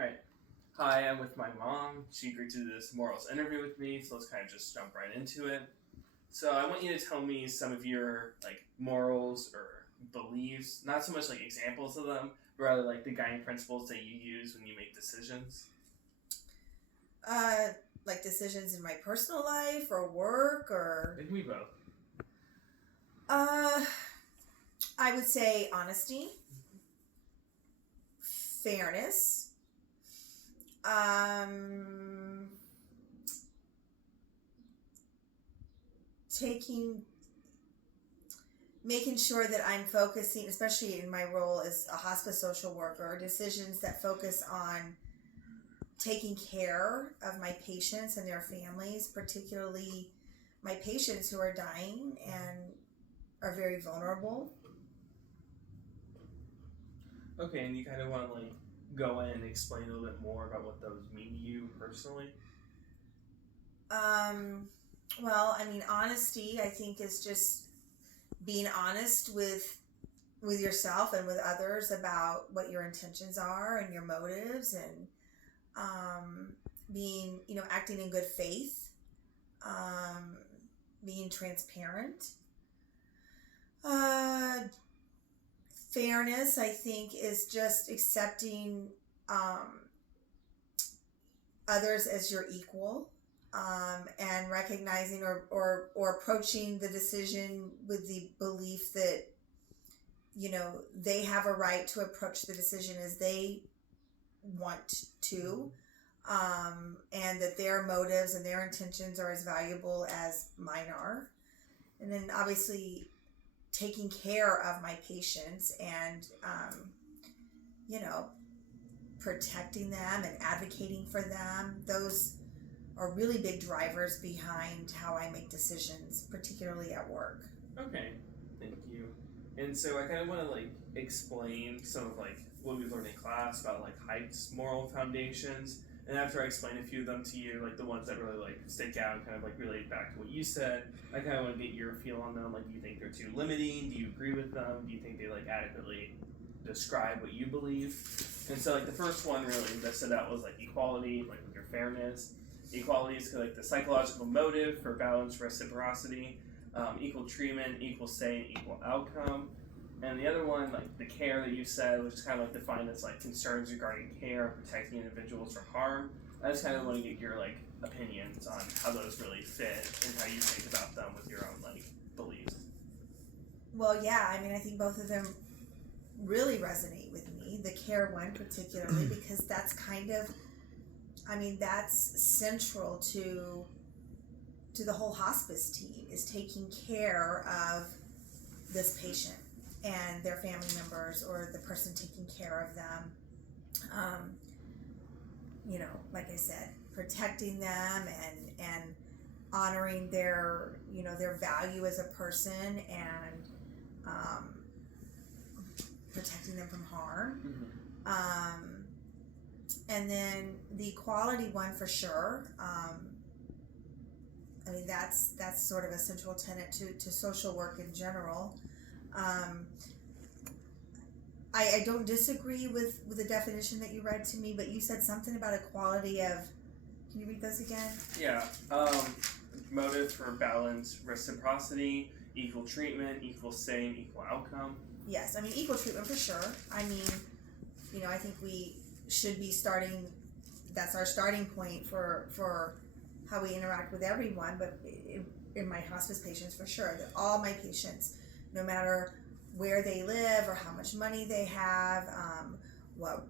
Alright. Hi, I'm with my mom. She agreed to do this morals interview with me, so let's kind of just jump right into it. So I want you to tell me some of your morals or beliefs, not so much like examples of them, but rather like the guiding principles that you use when you make decisions. Uh, like decisions in my personal life or work or It can be both. uh I would say honesty, fairness, um taking making sure that I'm focusing, especially in my role as a hospice social worker, decisions that focus on taking care of my patients and their families, particularly my patients who are dying and are very vulnerable. Okay, and you kind of want to go in and explain a little bit more about what those mean to you personally. Well, I mean, honesty, I think, is just being honest with yourself and with others about what your intentions are and your motives, and being, acting in good faith, um, being transparent. Uh, Fairness, I think, is just accepting um, others as your equal, and recognizing or approaching the decision with the belief that they have a right to approach the decision as they want to, and that their motives and their intentions are as valuable as mine are. And then obviously taking care of my patients and you know protecting them and advocating for them. Those are really big drivers behind how I make decisions, particularly at work. Okay, thank you. And so I kind of want to explain some of what we've learned in class about Haidt's moral foundations. And after I explain a few of them to you, the ones that really stick out and kind of relate back to what you said, I kind of want to get your feel on them. Do you think they're too limiting? Do you agree with them? Do you think they adequately describe what you believe? And so the first one really that stood out was equality, with your fairness. Equality is the psychological motive for balanced reciprocity. Equal treatment, equal say, and equal outcome. And the other one, the care that you said, which is kind of defined as concerns regarding care and protecting individuals from harm. I just kind of want to get your opinions on how those really fit and how you think about them with your own beliefs. Well, yeah, I mean, I think both of them really resonate with me. The care one particularly, because that's that's central to the whole hospice team, is taking care of this patient and their family members or the person taking care of them. Like I said, protecting them and honoring their value as a person, and protecting them from harm. Mm-hmm. And then the equality one for sure. That's sort of a central tenet to social work in general. I don't disagree with the definition that you read to me, but you said something about equality of. Can you read those again? Yeah. Motive for balance, reciprocity, equal treatment, equal say, and equal outcome. Yes, I mean equal treatment for sure. I mean, I think we should be starting. That's our starting point for how we interact with everyone, but in my hospice patients for sure, that all my patients, no matter where they live or how much money they have, what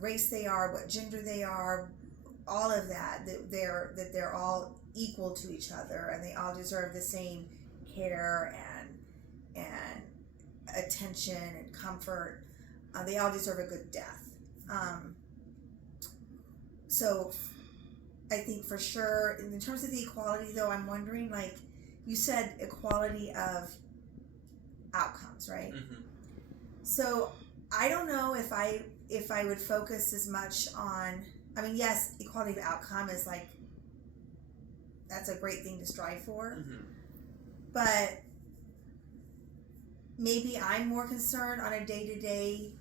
race they are, what gender they are, all of that they're all equal to each other, and they all deserve the same care and attention and comfort. They all deserve a good death. So I think for sure, in terms of the equality, though, I'm wondering, you said equality of outcomes, right? Mm-hmm. So I don't know if I would focus as much on. I mean, yes, equality of outcome is that's a great thing to strive for, Mm-hmm. but maybe I'm more concerned on a day-to-day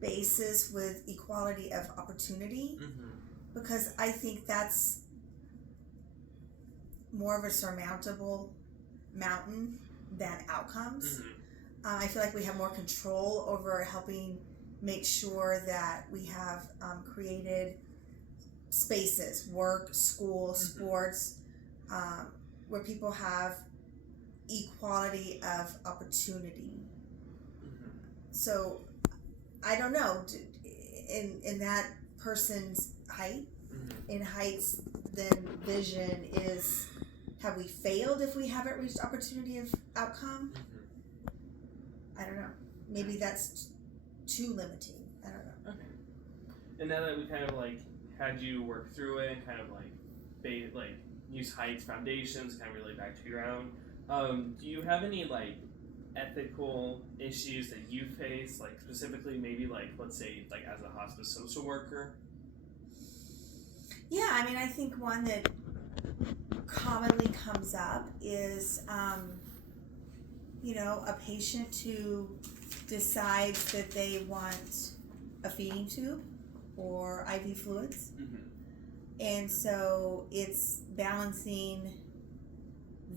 basis with equality of opportunity, Mm-hmm. because I think that's more of a surmountable mountain than outcomes. Mm-hmm. I feel like we have more control over helping make sure that we have created spaces, work, school, sports, where people have equality of opportunity. Mm-hmm. So I don't know, in that person's height, Mm-hmm. in heights, then vision is, have we failed if we haven't reached opportunity of outcome? Mm-hmm. I don't know. Maybe that's too limiting. I don't know. Okay. And now that we kind of like had you work through it and kind of like use Heights foundations, kind of relate back to your own, do you have any like ethical issues that you face, like specifically maybe like let's say like as a hospice social worker? Yeah, I mean, I think one that commonly comes up is, a patient who decides that they want a feeding tube or IV fluids. Mm-hmm. And so it's balancing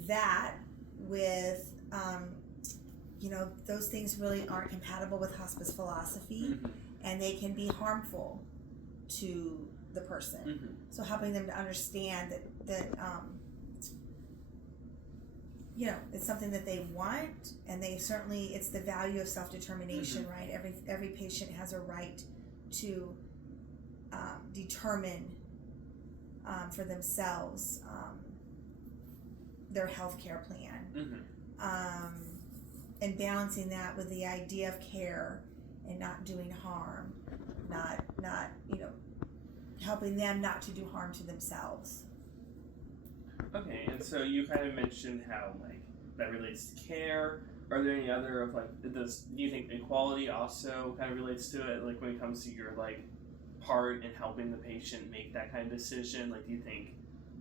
that with, those things really aren't compatible with hospice philosophy, Mm-hmm. and they can be harmful to the person. Mm-hmm. So helping them to understand that it's something that they want, and they certainly, it's the value of self-determination, Mm-hmm. right? Every patient has a right to determine for themselves their health care plan. Mm-hmm. And balancing that with the idea of care and not doing harm, not helping them not to do harm to themselves. Okay, and so you kind of mentioned how like that relates to care. Are there any other of like do you think equality also kind of relates to it, like when it comes to your like part in helping the patient make that kind of decision? Like, do you think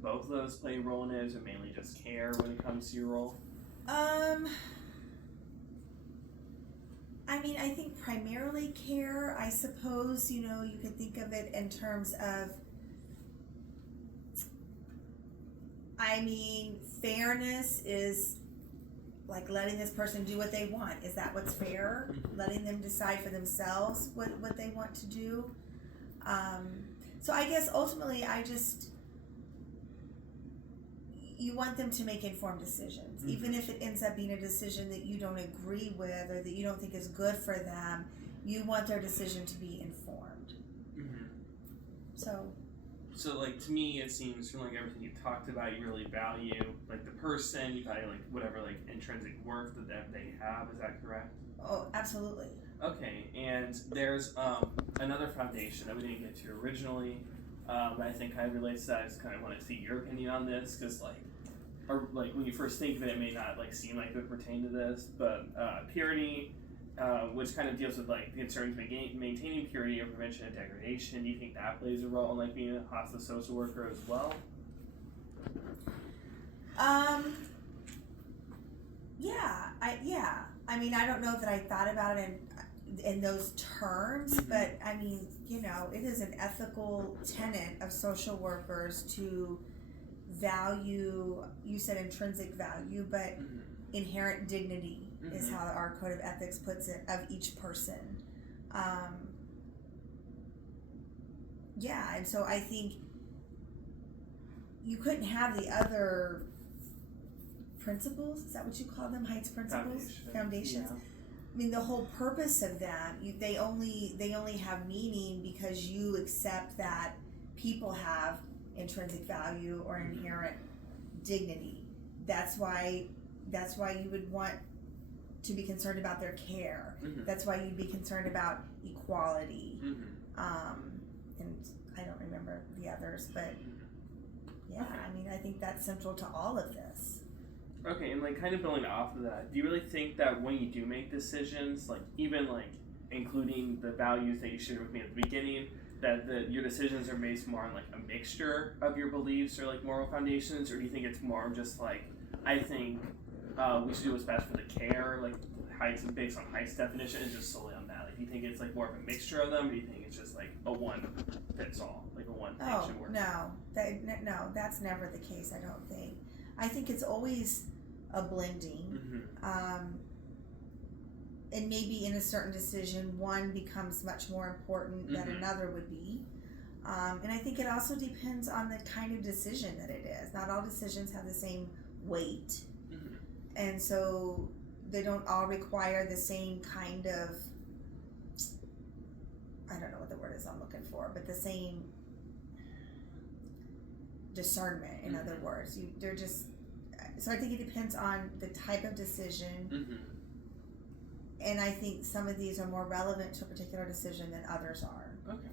both of those play a role in it, or mainly just care when it comes to your role? I mean, I think primarily care. I suppose, you could think of it in terms of, fairness is like letting this person do what they want. Is that what's fair? Mm-hmm. Letting them decide for themselves what they want to do. So I guess ultimately you want them to make informed decisions, Mm-hmm. even if it ends up being a decision that you don't agree with or that you don't think is good for them. You want their decision to be informed. Mm-hmm. So like to me, it seems from like everything you've talked about, you really value like the person. You value like whatever like intrinsic worth that they have. Is that correct? Oh, absolutely. Okay, and there's another foundation that we didn't get to originally, but I think kind of relates to that. I just kind of want to see your opinion on this, because like when you first think of it, it may not like seem like it would pertain to this, but purity, which kind of deals with like the concerns maintaining purity and prevention of degradation. Do you think that plays a role in like being a hospice social worker as well? Yeah. I mean, I don't know that I thought about it in those terms, Mm-hmm. but I mean, it is an ethical tenet of social workers to value, you said intrinsic value, but Mm-hmm. inherent dignity is Mm-hmm. how our code of ethics puts it, of each person. And so I think you couldn't have the other principles, is that what you call them? Heights principles? Foundations? Yeah. I mean, the whole purpose of them, they only have meaning because you accept that people have intrinsic value or inherent dignity. That's why you would want to be concerned about their care. Mm-hmm. That's why you'd be concerned about equality. Mm-hmm. And I don't remember the others, but yeah, I mean, I think that's central to all of this. Okay, and like kind of building off of that, do you really think that when you do make decisions, like even like including the values that you shared with me at the beginning, that your decisions are based more on like a mixture of your beliefs or like moral foundations, or do you think it's more just like, I think we should do what's best for the care, like Heights, based on Heights definition, and just solely on that? Like, do you think it's like more of a mixture of them, or do you think it's just like a one fits all, like a one thing Oh, should work? no, that's never the case. I don't think. I think it's always a blending. Mm-hmm. And maybe in a certain decision, one becomes much more important than Mhm. another would be. And I think it also depends on the kind of decision that it is. Not all decisions have the same weight, Mm-hmm. and so they don't all require the same kind of, I don't know what the word is I'm looking for, but the same discernment. In other words, they're just. So I think it depends on the type of decision. Mm-hmm. And I think some of these are more relevant to a particular decision than others are. Okay.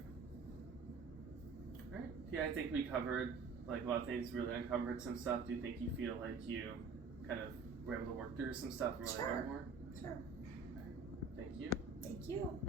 Alright. Yeah, I think we covered like a lot of things, really uncovered some stuff. Do you think you feel like you kind of were able to work through some stuff and really learn more? Sure. Thank you. Thank you.